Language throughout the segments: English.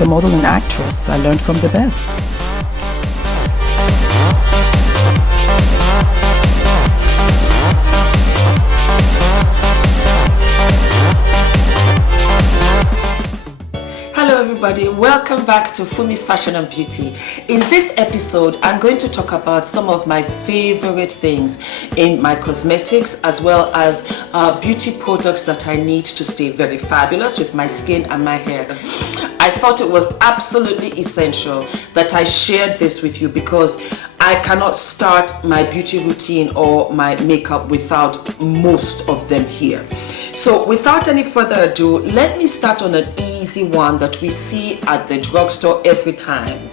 As a model and actress, I learned from the best. Hello everybody, welcome back to Fumi's Fashion and Beauty. In this episode, I'm going to talk about some of my favorite things in my cosmetics as well as beauty products that I need to stay very fabulous with my skin and my hair. I thought it was absolutely essential that I shared this with you because I cannot start my beauty routine or my makeup without most of them here. So without any further ado, let me start on an easy one that we see at the drugstore every time.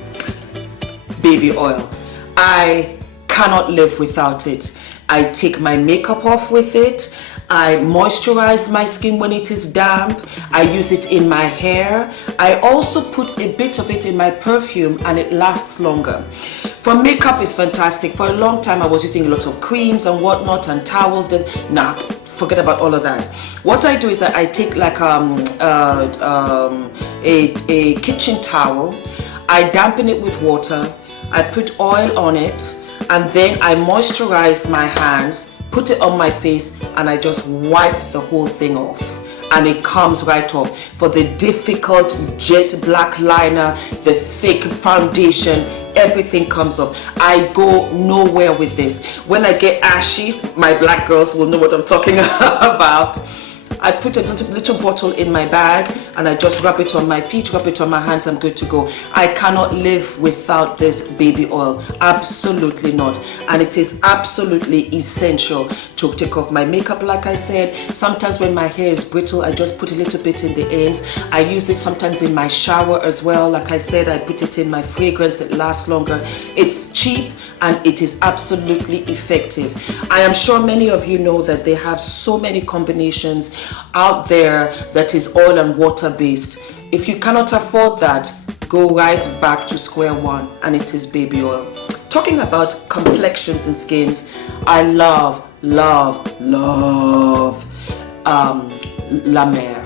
Baby oil. I cannot live without it. I take my makeup off with it. I moisturize my skin when it is damp. I use it in my hair. I also put a bit of it in my perfume and it lasts longer. For makeup, it's fantastic. For a long time, I was using a lot of creams and whatnot and towels. Nah, forget about all of that. What I do is that I take like a kitchen towel, I dampen it with water, I put oil on it, and then I moisturize my hands, put it on my face, and I just wipe the whole thing off. And it comes right off. For the difficult jet black liner, the thick foundation, everything comes off. I go nowhere with this. When I get ashes, my black girls will know what I'm talking about. I put a little bottle in my bag and I just rub it on my feet, rub it on my hands, I'm good to go. I cannot live without this baby oil. Absolutely not. And it is absolutely essential to take off my makeup, like I said. Sometimes when my hair is brittle, I just put a little bit in the ends. I use it sometimes in my shower as well. Like I said, I put it in my fragrance, it lasts longer. It's cheap and it is absolutely effective. I am sure many of you know that they have so many combinations out there that is oil and water based. If you cannot afford that, go right back to square one, and it is baby oil. Talking about complexions and skins, I love La Mer.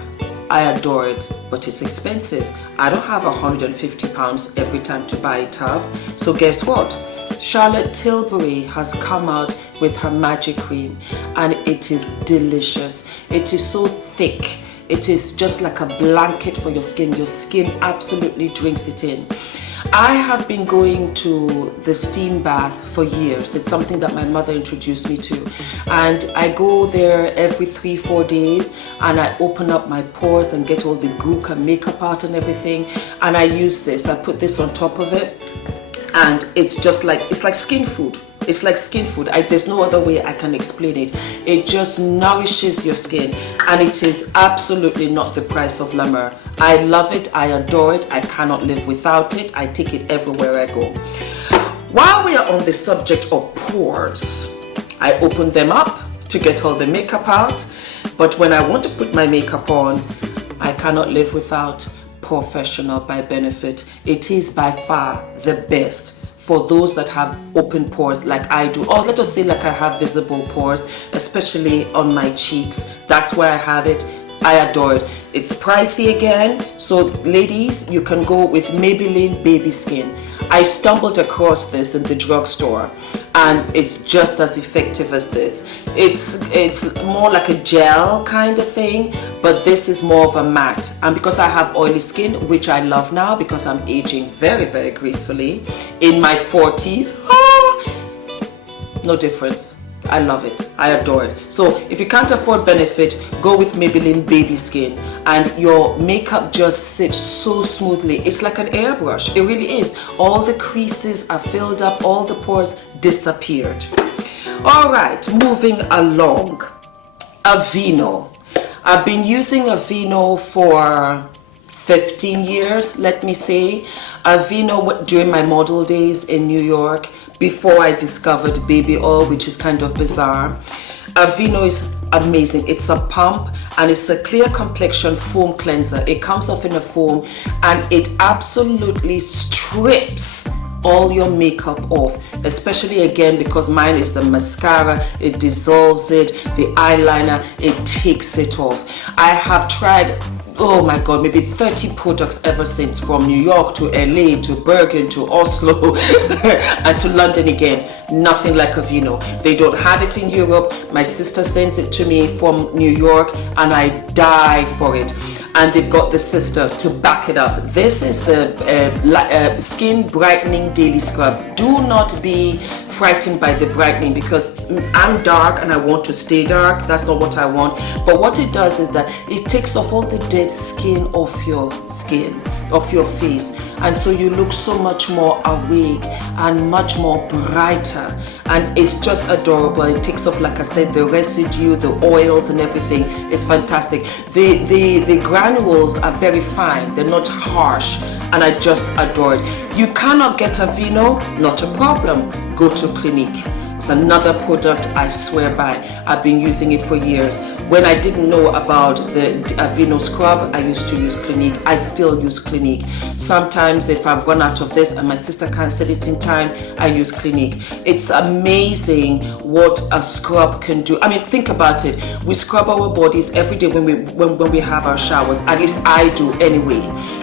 I adore it, but it's expensive. I don't have £150 every time to buy a tub. So guess what? Charlotte Tilbury has come out with her magic cream and it is delicious. It is so thick. It is just like a blanket for your skin. Your skin absolutely drinks it in. I have been going to the steam bath for years. It's something that my mother introduced me to. And I go there every 3-4 days and I open up my pores and get all the gook and makeup out and everything. And I use this. I put this on top of it. And it's just like, it's like skin food. It's like skin food. There's no other way I can explain it. It just nourishes your skin and it is absolutely not the price of La Mer. I love it. I adore it. I cannot live without it. I take it everywhere I go. While we are on the subject of pores, I open them up to get all the makeup out. But when I want to put my makeup on, I cannot live without POREFESSIONAL by Benefit. It is by far the best for those that have open pores like I do, or let us say like I have visible pores, especially on my cheeks. That's where I have it. I adore it. It's pricey again, so ladies, you can go with Maybelline Baby Skin. I stumbled across this in the drugstore and it's just as effective as this. It's more like a gel kind of thing, but this is more of a matte. And because I have oily skin, which I love now because I'm aging very, very gracefully in my 40s, no difference. I love it. I adore it. So if you can't afford Benefit, go with Maybelline Baby Skin and your makeup just sits so smoothly. It's like an airbrush. It really is. All the creases are filled up, all the pores disappeared. All right, moving along. AVEENO. I've been using AVEENO for 15 years, let me say. AVEENO during my model days in New York, before I discovered baby oil, which is kind of bizarre. AVEENO is amazing. It's a pump and it's a clear complexion foam cleanser. It comes off in a foam and it absolutely strips all your makeup off, especially again because mine is the mascara. It dissolves it, the eyeliner, it takes it off. I have tried, oh my god, maybe 30 products ever since, from New York to LA to Bergen to Oslo and to London again. Nothing like AVEENO. They don't have it in Europe. My sister sends it to me from New York and I die for it. And they've got the sister to back it up. This is the skin brightening daily scrub. Do not be frightened by the brightening, because I'm dark and I want to stay dark. That's not what I want. But what it does is that it takes off all the dead skin off your skin, off your face, and so you look so much more awake and much more brighter. And it's just adorable. It takes off, like I said, the residue, the oils and everything. It's fantastic. The granules are very fine. They're not harsh, and I just adore it. You cannot get AVEENO? Not a problem. Go to Clinique. It's another product I swear by. I've been using it for years. When I didn't know about the AVEENO scrub, I used to use Clinique. I still use Clinique. Sometimes if I've run out of this and my sister can't set it in time, I use Clinique. It's amazing what a scrub can do. I mean, think about it. We scrub our bodies every day when we have our showers. At least I do anyway.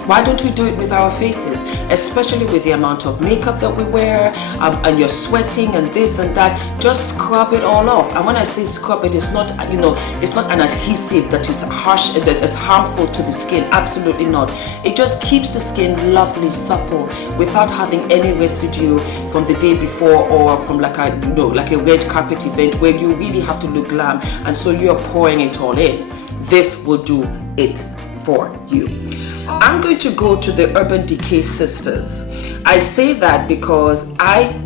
Why don't we do it with our faces? Especially with the amount of makeup that we wear, and you're sweating and this and that. Just scrub it all off. And when I say scrub it, it's not, you know, it's not an adhesive that is harsh, that is harmful to the skin. Absolutely not. It just keeps the skin lovely, supple, without having any residue from the day before, or from like a, you know, like a red carpet event where you really have to look glam, and so you're pouring it all in. This will do it for you. I'm going to go to the Urban Decay sisters. I say that because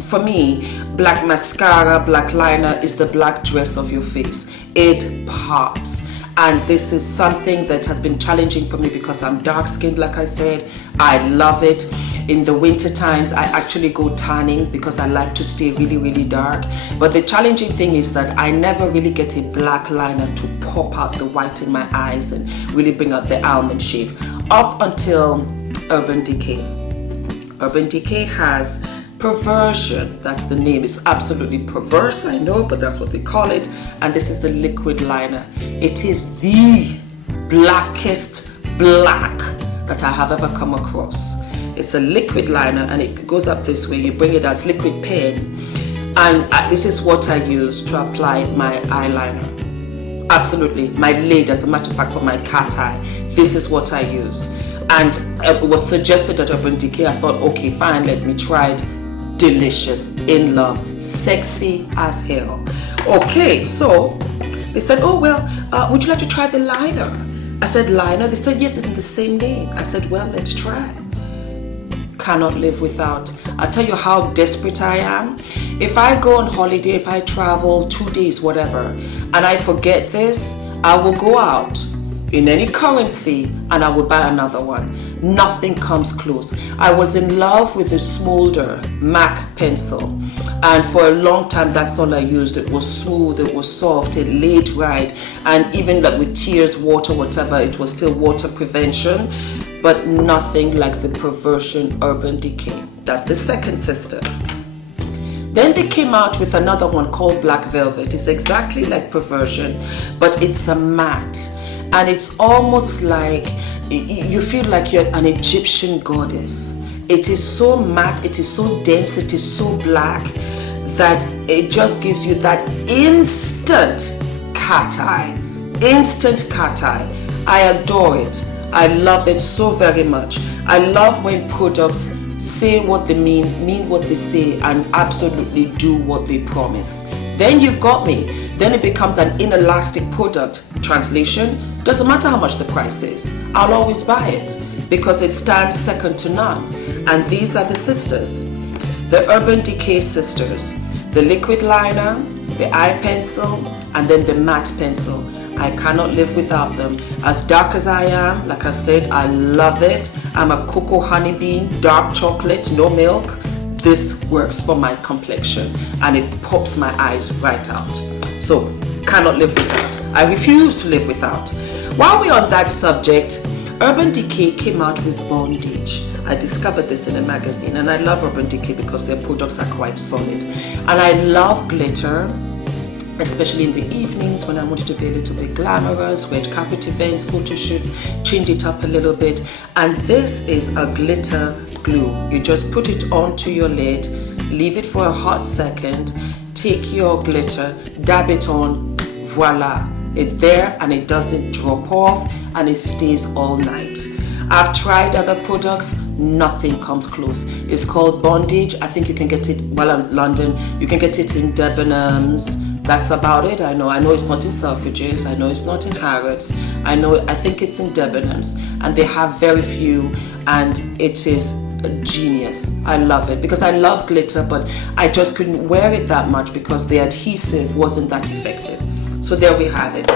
for me, black mascara, black liner is the black dress of your face. It pops. And this is something that has been challenging for me because I'm dark skinned, like I said. I love it. In the winter times, I actually go tanning because I like to stay really, really dark. But the challenging thing is that I never really get a black liner to pop out the white in my eyes and really bring out the almond shape. Up until Urban Decay. Urban Decay has Perversion. That's the name. It's absolutely perverse, I know, but that's what they call it. And this is the liquid liner. It is the blackest black that I have ever come across. It's a liquid liner and it goes up this way. You bring it out, it's liquid pen. And this is what I use to apply my eyeliner. Absolutely. My lid, as a matter of fact, for my cat eye. This is what I use. And it was suggested at Urban Decay. I thought, okay, fine, let me try it. Delicious, in love, sexy as hell. Okay, so they said, oh, well, would you like to try the liner? I said, liner? They said, yes, it's in the same name. I said, well, let's try. Cannot live without. I'll tell you how desperate I am. If I go on holiday, if I travel 2 days, whatever, and I forget this, I will go out in any currency and I will buy another one. Nothing comes close. I was in love with the Smolder MAC pencil, and for a long time that's all I used. It was smooth, it was soft, it laid right, and even like with tears, water, whatever, it was still water prevention, but nothing like the Perversion Urban Decay. That's the second sister. Then they came out with another one called Black Velvet. It's exactly like Perversion, but it's a matte. And it's almost like you feel like you're an Egyptian goddess. It is so matte, it is so dense, it is so black that it just gives you that instant cat eye. Instant cat eye. I adore it. I love it so very much. I love when products say what they mean what they say, and absolutely do what they promise. Then you've got me. Then it becomes an inelastic product. Translation, doesn't matter how much the price is, I'll always buy it because it stands second to none. And these are the sisters, the Urban Decay sisters, the liquid liner, the eye pencil, and then the matte pencil. I cannot live without them. As dark as I am, like I've said, I love it. I'm a cocoa honey bean, dark chocolate, no milk. This works for my complexion and it pops my eyes right out. So, cannot live without. I refuse to live without. While we're on that subject, Urban Decay came out with Bondage. I discovered this in a magazine, and I love Urban Decay because their products are quite solid. And I love glitter, especially in the evenings when I wanted to be a little bit glamorous, red carpet events, photo shoots, change it up a little bit. And this is a glitter glue. You just put it onto your lid, leave it for a hot second, take your glitter, dab it on, voila. It's there and it doesn't drop off and it stays all night. I've tried other products, nothing comes close. It's called Bondage. I think you can get it, well, in London, you can get it in Debenhams. That's about it. I know it's not in Selfridges, I know it's not in Harrods, I think it's in Debenhams, and they have very few, and it is a genius. I love it because I love glitter, but I just couldn't wear it that much because the adhesive wasn't that effective. So there we have it.